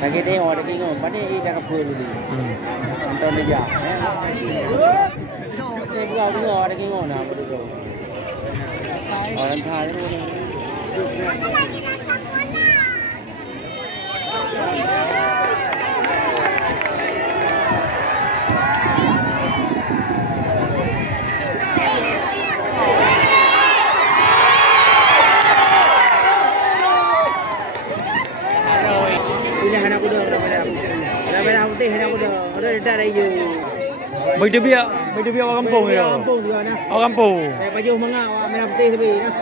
Lagi dia orang lagi ngomong, pada ini dah kapal ni. Entah dia jak. Ni bukan orang lagi ngomong nak betul. Orang Thai tu. Anak kuda, anak putih, anak kuda. Ada dah rayu. Begitu biar orang kampung ya. Kampung juga nah. Orang kampung. Baju mengak, anak putih tapi nah.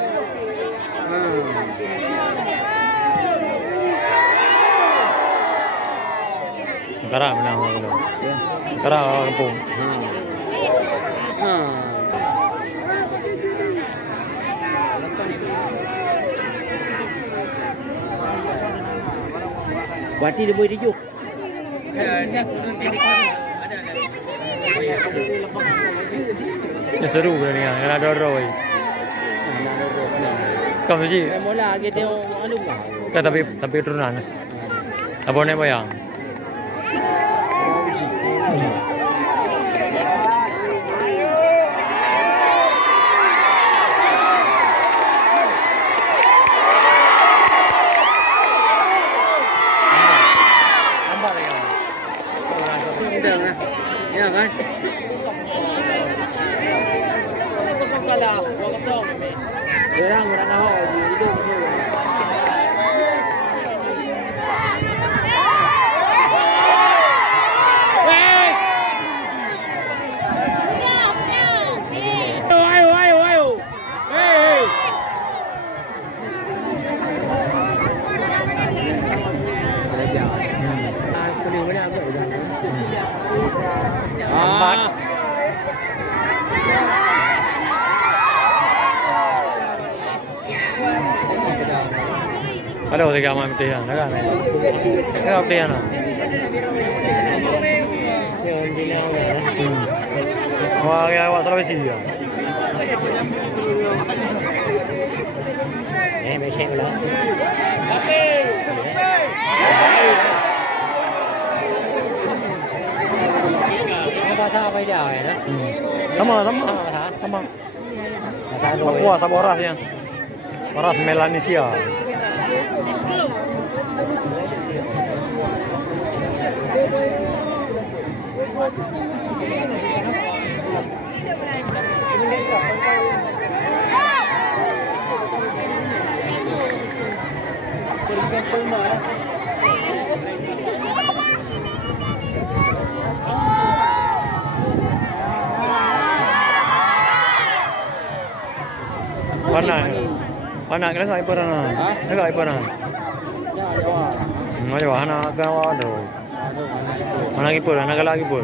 Kara menang orang kampung. Kara orang kampung. Wati dia boleh dijuk. Ya seru kan ni, ada doroi. Kamu sih? Mula kita anu lah. Kan tapi turunan. Apa ni bayang? Ya kan? Kosong kalah, 2-0 orang tahu itu. Kalau tiga malam itu yang nak ni, apa dia nak? Wah, ya, wah, salah besi dia. Macam lah. Bahasa apa dia? Sama. Papua sama orasnya. Oras Melanesia. Mana kena kau ibu mana? Kau ibu mana? Macam mana kau ada? Mana ibu? Mana kau lagi ibu?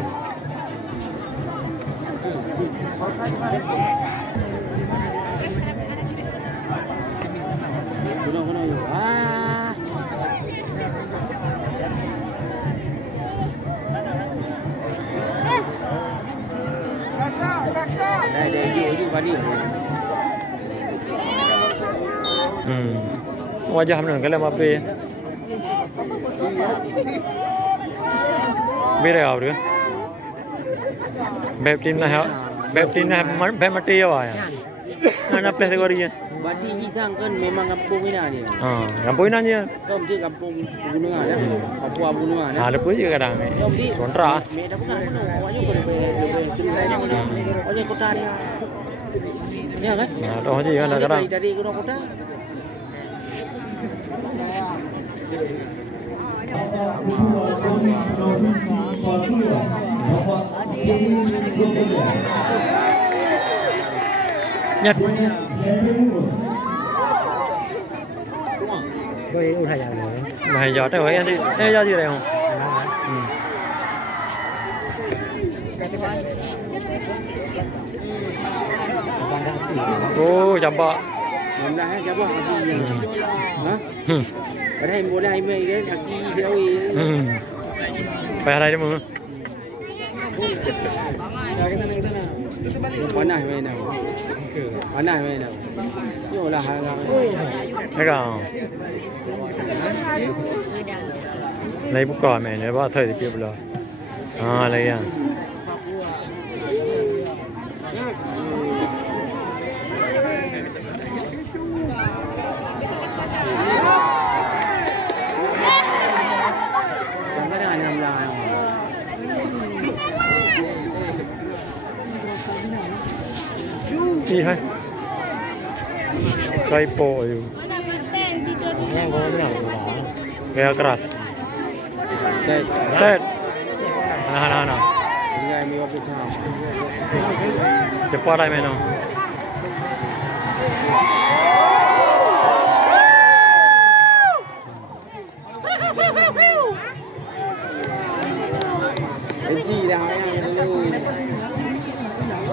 Wajah mana kalau apa? Beda apa? Beb mati apa ya? Mana place kau dia? Badi jisang kan memang kampung ini aja. Kampung ini aja. Kau mesti kampung gunungan ya, Papua gunungan. Ada pun juga kadang ni. Kontra. Meda bukan, awaknya boleh cerita. Awaknya kota dia. Ya kan? Nah, tahu je kan kadang. Dari gunung kota. Nhật. Có gì udah ya. Mày giọt đấy anh đi. Thế do gì đây không? Oh, jampak. Nampak jampak lagi. Ha? Padahal mulai mai kan kaki dewi. Payah dah dia mu. Ke sana. Panas main nak. Panas main nak. Yolah harga. Cái lấy bút cò mẹ này bao thời thì kịp rồi lấy à gì hay cây poอยู่kayak keras set nah cepat aja meno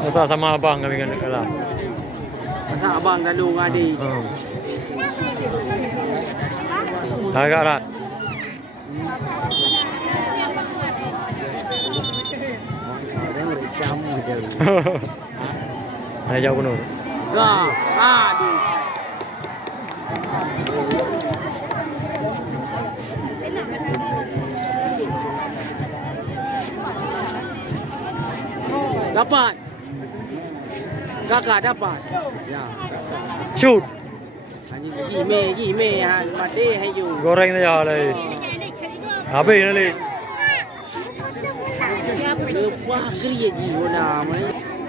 masa sama abang kami kan kalah masa abang dah lu ngadi agak rat ada jauh penuh aduh dapat kakak dapat ya shoot Yi me mặt đi hay dù goreng aja lagi habis lagi lupa kerja gì của nào mấy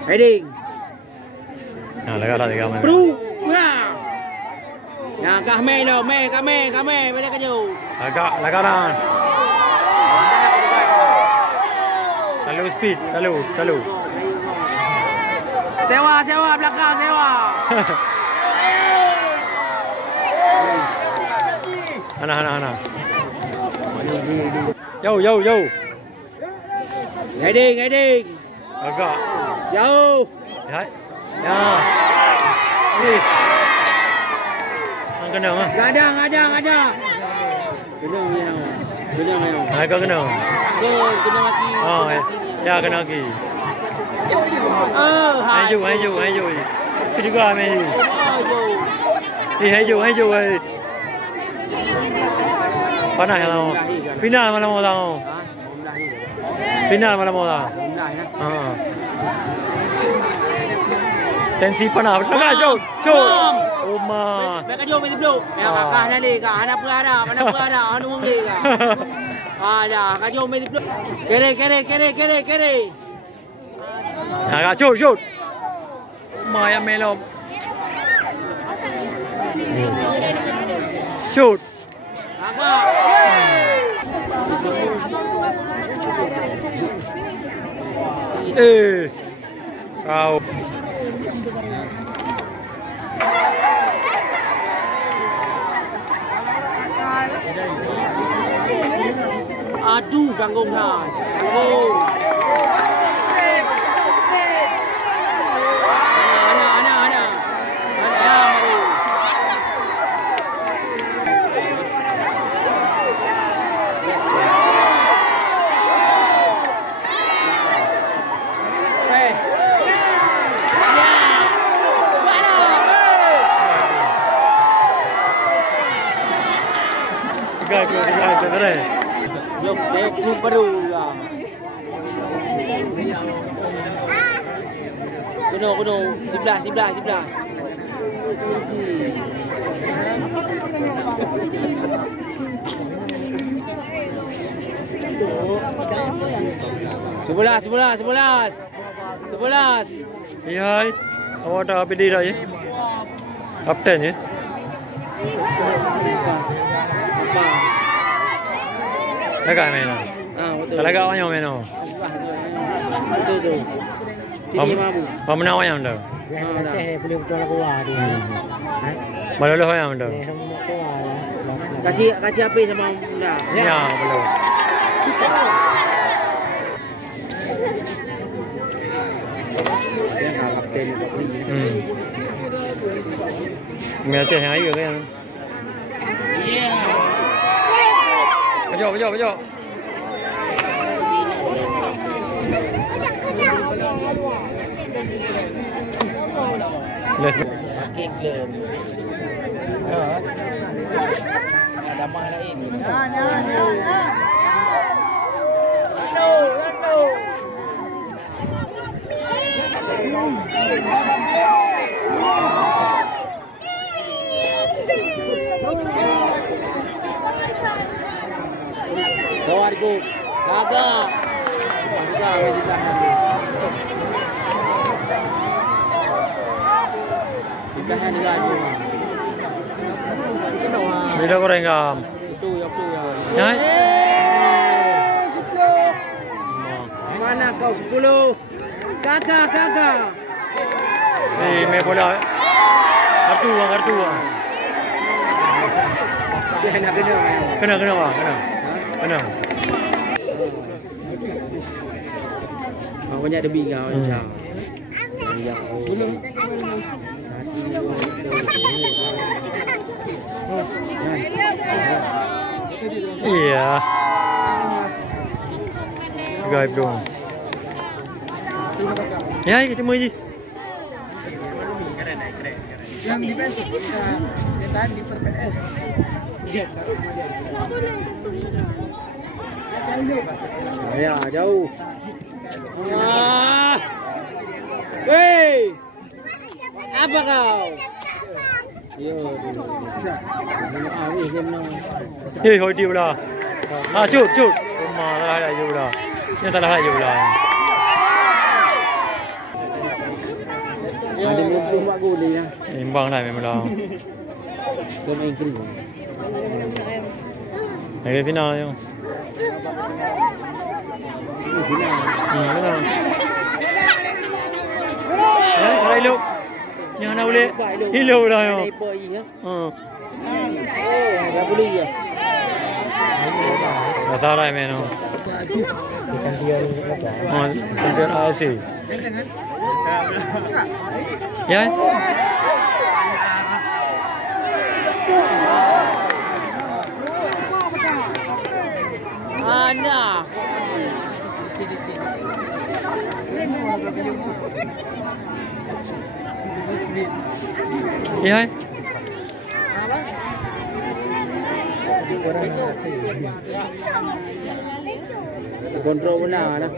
hãy đi agak rat tiga main bro nah kah me lo me mấy cái dù agak rat terlalu speed terlalu sewa belakang sewa Ana. Yo. Ngay đi. Agak. Yo. Ya. Ni. Ang kena mah. Ada. Kena yang. Agak kena. Kena lagi. Oh, ya kena lagi. Haju. Itu juga main. Haju. Panas kalau final malam mau final malam mau tensi panas tengah shoot Oma mereka jom ini bro kakak nali kak anak berada anu ngli kak ada kak jom ini bro kere agak shoot Maya melom shoot agak kau aduh tanggung hai Yok, dia baru lah. Kuno, sebelah. Sebelas. Iya, awak dah habis dah ya. Kapten ya. Lagak main lah. Betul. Lagak awak yang main lah. Betul. Sini mamu. Pemenang awak yang dah. Saya boleh betul keluar dia. Malu awak yang dah. Kasih api sama bunda. Ya, belum. Dia kapten ni. Mẹ chơi hay rồi đấy. Bây giờ. Let's Kek belum. Ada mana ini? Tawar ko. Kagak. Tiblahan lagi. Bila goreng ngam. Itu ya. Ya. 10. Mana kau 10? Kakak. May bola. Kartu. Dia nak kena. Kena. Banyak debi kau insya. Iya. Gaib dong. Ya, kita mau ji. Yang di PS. Detaan di PS. Ya, jauh. Weh. Apa kau? Hei, hồi điều là. Chút. Mà ta lại điều là. Nhưng ta lại điều là. Ada musuh mak gol ni. Imbang lah memang lah. Kau main kiri. Lagi final je. Final. Ya, kalau elok. Yang nak boleh. Elok lah yo. Dah boleh ya. Bata lah memang. Champion AFC. Ya. Ana. Ya. Kontrol benar lah.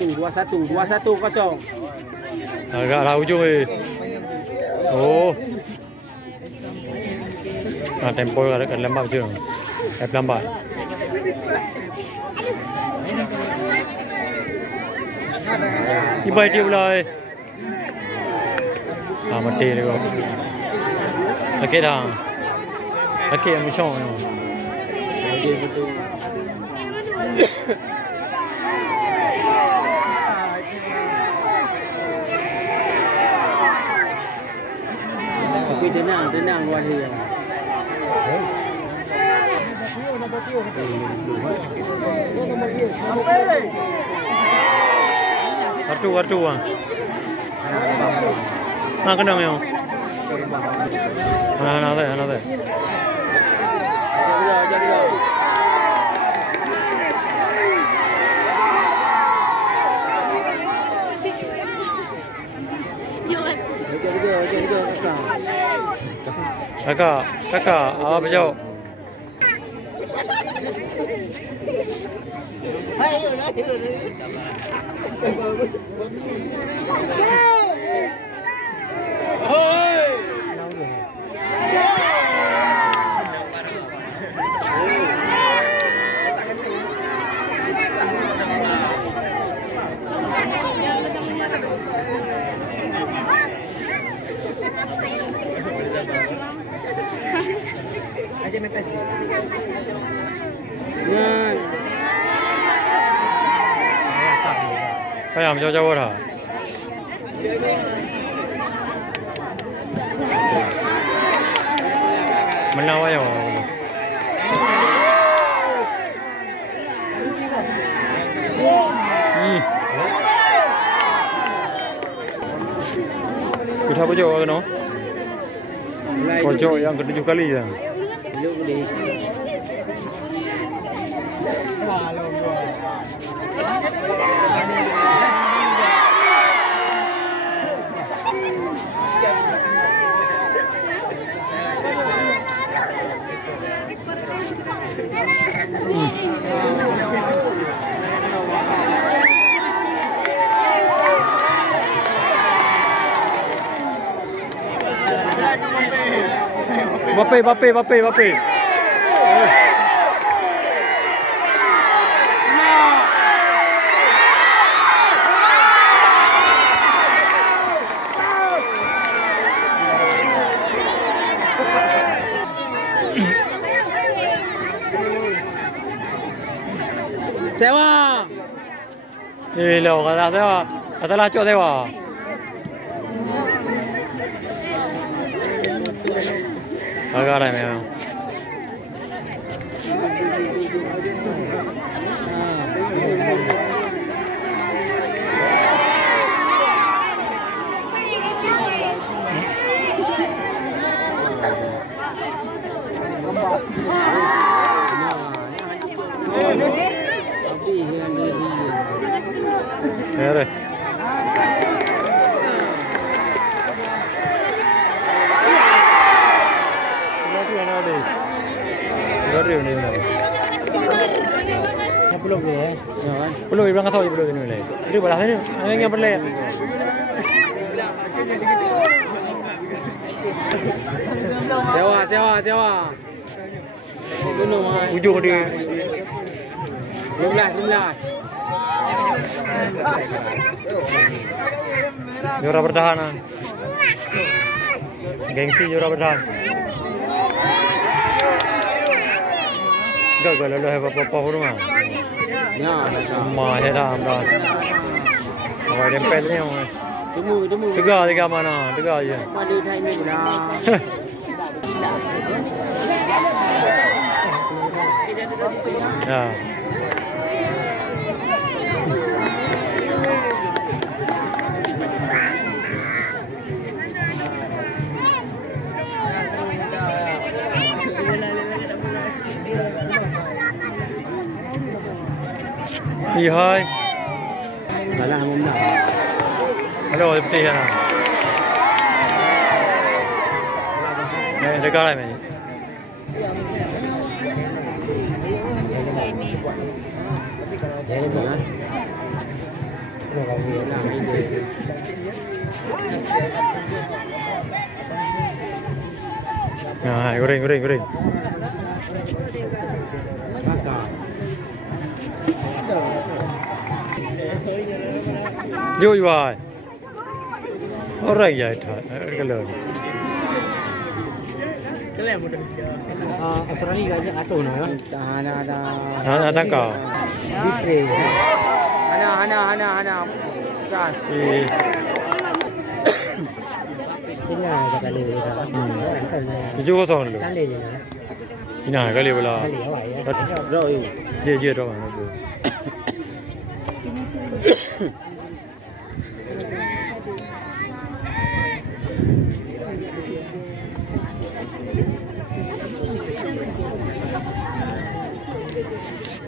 Dua satu kosong. Agak lah ujung eh. Oh. Tempo ada lambat je. Lambat. Ibai dia pula eh. Mati dia kau. Okey dah. Okey, musyong. Okey betul. Tapi tenang luar dia. Kartu ah. Kena memang. Mana ada. Jadi. Kakak, apa jauh? Aja mepes ni. Yan. Kaya jauh-jauh dah. Menang ayo. Masa pojok kan? Pojok yang ke-7 kali ya. Bape. Sewa. Lo kata sewa. Kata lacok sewa. Agak ramai memang. Ya. Belum bilang kata belum ini lagi. Itu balas ini, yang berlay. Sewa. Ujung di. Jumlah. Juara bertahan. Gengsi juara bertahan. Gak lalu apa rumah. Ya, Mah dah. Awak dempel ni awak. Temu. Tiga mana? Tiga aja. Mandi timing lah. Ya. Hai. Salah mumna. Halo, seperti sana. Dekat lah ni. Nah, goreng. Jo jual. Orang ya itu, kalau. Australia gajah atau mana? Ada. Ada kau. Bitre. Hana. Kas. Sini ada kali ni. Tujuh kosong dulu. Kali ni. Sini ada kali bola. Roy. Je roh.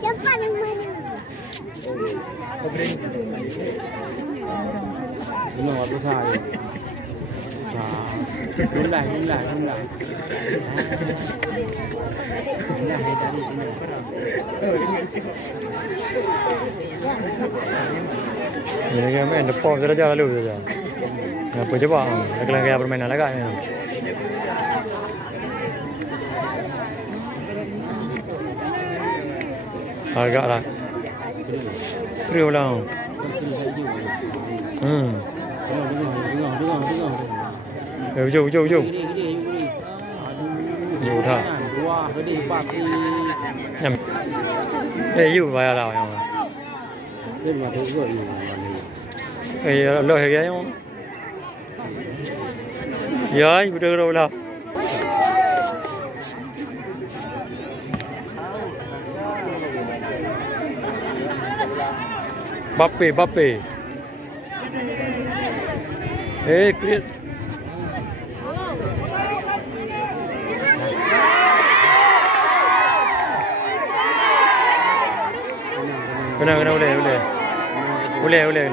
Siapa yang mana? Ini waktu saya. Jumlah. Ini kan main depan saja lalu saja. Apa coba? Agak permainan lagi ni. Agak lah. Kiri ulang. Jauh. Jauh dah. Wah, gede pati. Nhầm. Yêu vậy là nào? Đây mà thấy rồi yêu. Lời cái không? Dạ, được rồi là. Bape. Create. Kena boleh. Boleh.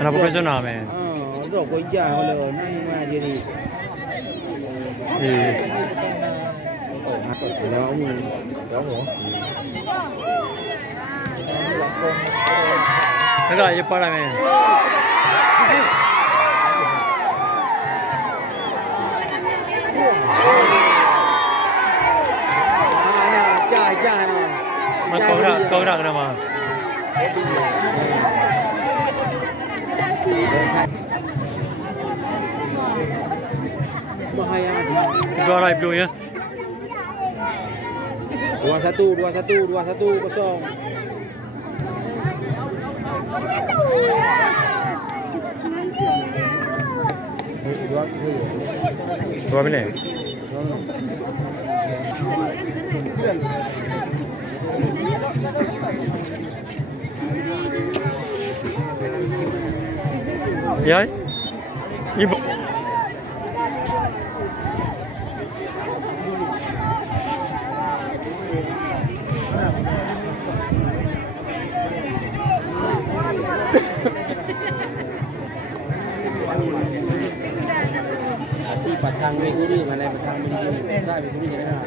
Kenapa profesional men? Dok kerja kalau ni mah jadi. Apa kalau ni? Tahu. Enggak cepat lah men. Kau nak kenapa? Bahaya. Tiga orang belum ya. 2-1 kosong. Dua minit. Ya, ibu. Nanti pasang minggu ni mana pasang minggu, saya minggu ni jangan.